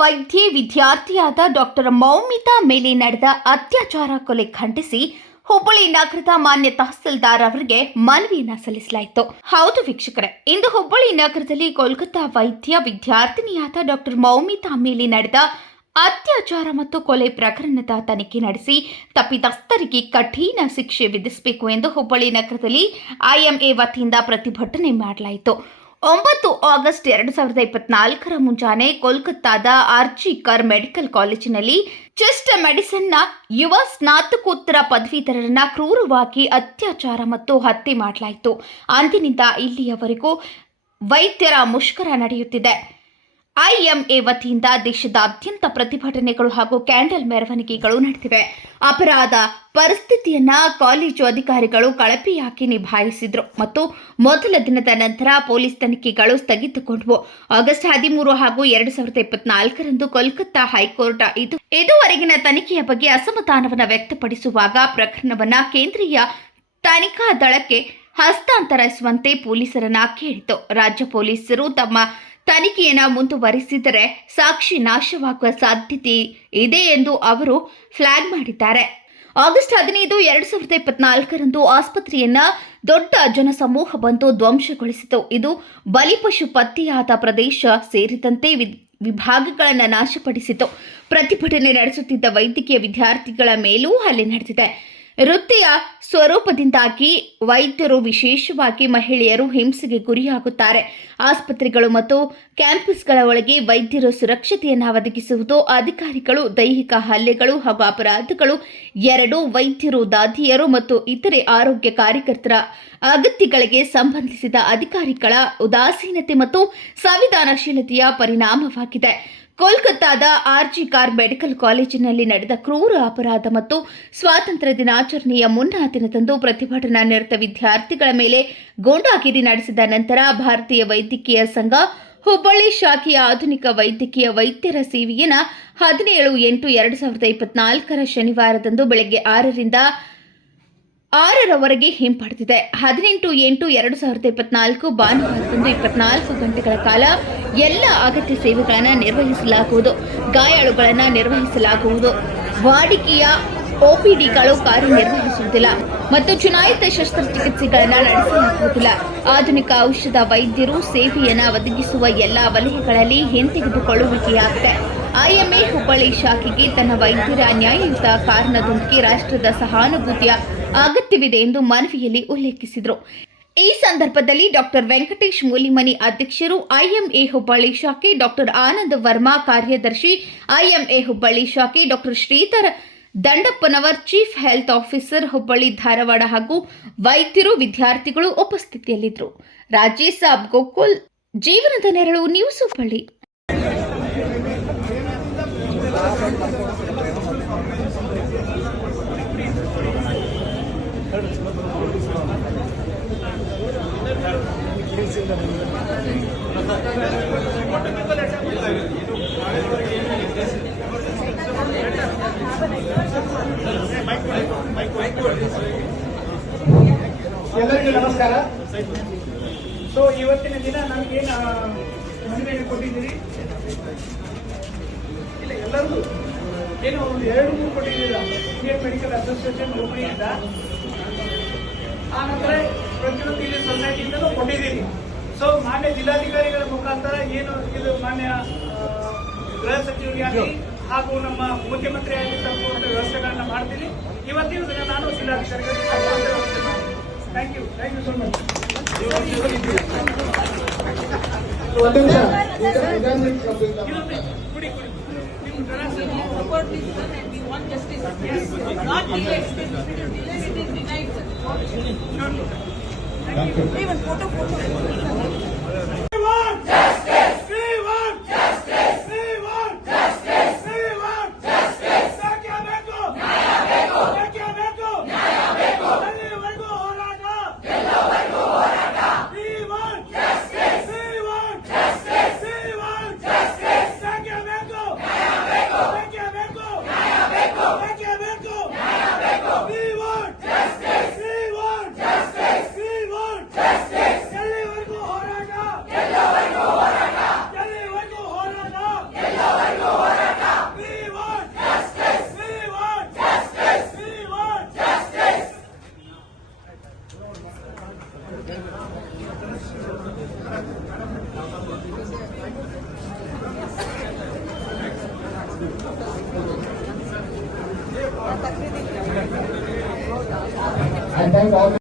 ವೈದ್ಯೆ ವಿದ್ಯಾರ್ಥಿಯಾದ doctor Moumita ಮೇಲೆ ನಡೆದ ಅತ್ಯಾಚಾರ ಕೊಲೆ ಖಂಡಿಸಿ ಹುಬ್ಬಳ್ಳಿ ನಗರದ ಮಾನ್ಯ ತಹಸೀಲ್ದಾರ್ ಅವರಿಗೆ ಮನವಿಯನ್ನ ಸಲ್ಲಿಸಲಾಯಿತು. ಹೌದು ವೀಕ್ಷಕರೇ, ಇಂದು ಹುಬ್ಬಳ್ಳಿ ನಗರದಲ್ಲಿ ಕೋಲ್ಕತ್ತಾ ವೈದ್ಯ ವಿದ್ಯಾರ್ಥಿನಿಯಾದ ಡಾಕ್ಟರ್ ಮೌಮಿತಾ ಮೇಲೆ ನಡೆದ ಅತ್ಯಾಚಾರ ಮತ್ತು ಕೊಲೆ ಪ್ರಕರಣದ ತನಿಖೆ ನಡೆಸಿ ತಪ್ಪಿತಸ್ಥರಿಗೆ ಕಠಿಣ ಶಿಕ್ಷೆ ವಿಧಿಸಬೇಕು ಎಂದು ಹುಬ್ಬಳ್ಳಿ ನಗರದಲ್ಲಿ ಐಎಂಎ ವತಿಯಿಂದ ಪ್ರತಿಭಟನೆ ಮಾಡಲಾಯಿತು. 9 ಆಗಸ್ಟ್ 2024 ಮುಂಜಾನೆ ಕೋಲ್ಕತ್ತಾದ ಆರ್ಜಿಕರ್ ಮೆಡಿಕಲ್ ಕಾಲೇಜಿನಲ್ಲಿ ಚೆಸ್ಟ್ ಮೆಡಿಸಿನ್ನ ಯುವ ಸ್ನಾತಕೋತ್ತರ ಪದವೀಧರರನ್ನ ಕ್ರೂರವಾಗಿ ಅತ್ಯಾಚಾರ ಮತ್ತು ಹತ್ಯೆ ಮಾಡಲಾಯಿತು. ಅಂದಿನಿಂದ ಇಲ್ಲಿಯವರೆಗೂ ವೈದ್ಯರ ಮುಷ್ಕರ ನಡೆಯುತ್ತಿದೆ. ಐಎಂಎ ವತಿಯಿಂದ ದೇಶದಾದ್ಯಂತ ಪ್ರತಿಭಟನೆಗಳು ಹಾಗೂ ಕ್ಯಾಂಡಲ್ ಮೆರವಣಿಗೆಗಳು ನಡೆದಿವೆ. ಅಪರಾಧ ಪರಿಸ್ಥಿತಿಯನ್ನ ಕಾಲೇಜು ಅಧಿಕಾರಿಗಳು ಕಳಪೆಯಾಗಿ ನಿಭಾಯಿಸಿದ್ರು ಮತ್ತು ಮೊದಲ ದಿನದ ನಂತರ ಪೊಲೀಸ್ ತನಿಖೆಗಳು ಸ್ಥಗಿತಗೊಂಡವು. ಆಗಸ್ಟ್ 13 ಹಾಗೂ 2024 ಕೋಲ್ಕತ್ತಾ ಹೈಕೋರ್ಟ್ ಇದುವರೆಗಿನ ತನಿಖೆಯ ಬಗ್ಗೆ ಅಸಮಾಧಾನವನ್ನು ವ್ಯಕ್ತಪಡಿಸುವಾಗ ಪ್ರಕರಣವನ್ನ ಕೇಂದ್ರೀಯ ತನಿಖಾ ದಳಕ್ಕೆ ಹಸ್ತಾಂತರಿಸುವಂತೆ ಪೊಲೀಸರನ್ನ ಕೇಳಿತು. ರಾಜ್ಯ ಪೊಲೀಸರು ತಮ್ಮ ತನಿಖೆಯನ್ನು ಮುಂದುವರಿಸಿದರೆ ಸಾಕ್ಷಿ ನಾಶವಾಗುವ ಸಾಧ್ಯತೆ ಇದೆ ಎಂದು ಅವರು ಫ್ಲಾಗ್ ಮಾಡಿದ್ದಾರೆ. ಆಗಸ್ಟ್ 15, 2024 ಆಸ್ಪತ್ರೆಯನ್ನ ದೊಡ್ಡ ಜನಸಮೂಹ ಬಂದು ಧ್ವಂಸಗೊಳಿಸಿತು. ಇದು ಬಲಿಪಶು ಪತ್ತೆಯಾದ ಪ್ರದೇಶ ಸೇರಿದಂತೆ ವಿಭಾಗಗಳನ್ನು ನಾಶಪಡಿಸಿತು. ಪ್ರತಿಭಟನೆ ನಡೆಸುತ್ತಿದ್ದ ವೈದ್ಯಕೀಯ ವಿದ್ಯಾರ್ಥಿಗಳ ಮೇಲೂ ಹಲ್ಲೆ ನಡೆದಿದೆ. ವೃತ್ತಿಯ ಸ್ವರೂಪದಿಂದಾಗಿ ವೈದ್ಯರು, ವಿಶೇಷವಾಗಿ ಮಹಿಳೆಯರು, ಹಿಂಸೆಗೆ ಗುರಿಯಾಗುತ್ತಾರೆ. ಆಸ್ಪತ್ರೆಗಳು ಮತ್ತು ಕ್ಯಾಂಪಸ್ಗಳ ಒಳಗೆ ವೈದ್ಯರು ಸುರಕ್ಷತೆಯನ್ನು ಒದಗಿಸುವುದು, ಅಧಿಕಾರಿಗಳು ದೈಹಿಕ ಹಲ್ಲೆಗಳು ಹಾಗೂ ಅಪರಾಧಗಳು, 2 ವೈದ್ಯರು, ದಾದಿಯರು ಮತ್ತು ಇತರೆ ಆರೋಗ್ಯ ಕಾರ್ಯಕರ್ತರ ಅಗತ್ಯಗಳಿಗೆ ಸಂಬಂಧಿಸಿದ ಅಧಿಕಾರಿಗಳ ಉದಾಸೀನತೆ ಮತ್ತು ಸಂವಿಧಾನಶೀಲತೆಯ ಪರಿಣಾಮವಾಗಿದೆ. ಕೋಲ್ಕತ್ತಾದ ಆರ್ಜಿಕರ್ ಮೆಡಿಕಲ್ ಕಾಲೇಜಿನಲ್ಲಿ ನಡೆದ ಕ್ರೂರ ಅಪರಾಧ ಮತ್ತು ಸ್ವಾತಂತ್ರ್ಯ ದಿನಾಚರಣೆಯ ಮುನ್ನಾ ದಿನದಂದು ಪ್ರತಿಭಟನಾ ನಿರತ ವಿದ್ಯಾರ್ಥಿಗಳ ಮೇಲೆ ಗೂಂಡಾಗಿರಿ ನಡೆಸಿದ ನಂತರ ಭಾರತೀಯ ವೈದ್ಯಕೀಯ ಸಂಘ ಹುಬ್ಬಳ್ಳಿ ಶಾಖೆಯ ಆಧುನಿಕ ವೈದ್ಯಕೀಯ ವೈದ್ಯರ ಸೇವೆಯನ್ನು 17/8/2024 ಶನಿವಾರದಂದು ಬೆಳಗ್ಗೆ 6 ರಿಂದ 6ರವರೆಗೆ ಹಿಂಪಡೆದಿದೆ. 18/8/2024 ಭಾನುವಾರದಂದು 24 ಗಂಟೆಗಳ ಕಾಲ ಎಲ್ಲ ಅಗತ್ಯ ಸೇವೆಗಳನ್ನು ನಿರ್ವಹಿಸಲಾಗುವುದು. ಗಾಯಾಳುಗಳನ್ನು ನಿರ್ವಹಿಸಲಾಗುವುದು. ವಾಡಿಕೆಯ ಒಪಿಡಿಗಳು ಕಾರ್ಯನಿರ್ವಹಿಸುವುದಿಲ್ಲ ಮತ್ತು ಚುನಾಯಿತ ಶಸ್ತ್ರಚಿಕಿತ್ಸೆಗಳನ್ನು ನಡೆಸಲಾಗುವುದಿಲ್ಲ. ಆಧುನಿಕ ಔಷಧ ವೈದ್ಯರು ಸೇವೆಯನ್ನು ಒದಗಿಸುವ ಎಲ್ಲ ವಲಯಗಳಲ್ಲಿ ಹಿಂತೆಗೆದುಕೊಳ್ಳುವಿಕೆಯಾಗಿದೆ. ಐಎಂಎ ಹುಬ್ಬಳ್ಳಿ ಶಾಖೆಗೆ ತನ್ನ ವೈದ್ಯರ ನ್ಯಾಯಯುತ ಕಾರಣದೊಂದಿಗೆ ರಾಷ್ಟ್ರದ ಸಹಾನುಭೂತಿಯ ಅಗತ್ಯವಿದೆ ಎಂದು ಮನವಿಯಲ್ಲಿ ಉಲ್ಲೇಖಿಸಿದರು. ಈ ಸಂದರ್ಭದಲ್ಲಿ ಡಾಕ್ಟರ್ ವೆಂಕಟೇಶ್ ಮೂಲಿಮನಿ ಅಧ್ಯಕ್ಷರು, ಐಎಂಎ ಹುಬ್ಬಳ್ಳಿ ಶಾಖೆ ಡಾಕ್ಟರ್ ಆನಂದ್ ವರ್ಮಾ ಕಾರ್ಯದರ್ಶಿ, ಐಎಂಎ ಹುಬ್ಬಳ್ಳಿ ಶಾಖೆ doctor Shridhar Dandappanavar chief health officer Hubballi Dharwad ಹಾಗೂ ವೈದ್ಯರು, ವಿದ್ಯಾರ್ಥಿಗಳು ಉಪಸ್ಥಿತಿಯಲ್ಲಿದ್ದರು. ರಾಜೇಶ್ ಸಾಬ್ ಗೋಕುಲ್, ಜೀವನದ ನೆರಳು, ನ್ಯೂಸ್ ಹುಬ್ಬಳ್ಳಿ. ಎಲ್ಲರಿಗೂ ನಮಸ್ಕಾರ. ಸೊ ಇವತ್ತಿನ ದಿನ ನಮಗೇನು ಮನವಿಯನ್ನು ಕೊಟ್ಟಿದ್ದೀರಿ, ಇಲ್ಲ ಎಲ್ಲರಿಗೂ ಏನು ಒಂದು 2-3 ಕೊಟ್ಟಿದ್ದೀರಾ. ಇಂಡಿಯನ್ ಮೆಡಿಕಲ್ ಅಸೋಸಿಯೇಷನ್ ಹುಬ್ಬಳ್ಳಿಯಿಂದ, ಆ ನಂತರ ಪ್ರತಿಯೊಂದು ಇಲ್ಲಿ ಸೊಸೈಟಿಯಿಂದಲೂ ಕೊಟ್ಟಿದ್ದೀರಿ. ಸೊ ಮಾನ್ಯ ಜಿಲ್ಲಾಧಿಕಾರಿಗಳ ಮುಖಾಂತರ ಏನು ಇದು ಮಾನ್ಯ ಗೃಹ ಸಚಿವರಿಗಾಗಿ ಹಾಗೂ ನಮ್ಮ ಮುಖ್ಯಮಂತ್ರಿ ಆಗಿ ತಲುಪುವಂತ ವ್ಯವಸ್ಥೆಗಳನ್ನ ಮಾಡ್ತೀನಿ. ಇವತ್ತಿನ ದಿನ ನಾನು ಜಿಲ್ಲಾಧಿಕಾರಿಗಳಿಗೆ ವ್ಯವಸ್ಥೆ ಮಾಡ್ತೀನಿ. Thank you so much. We want justice. I thank all.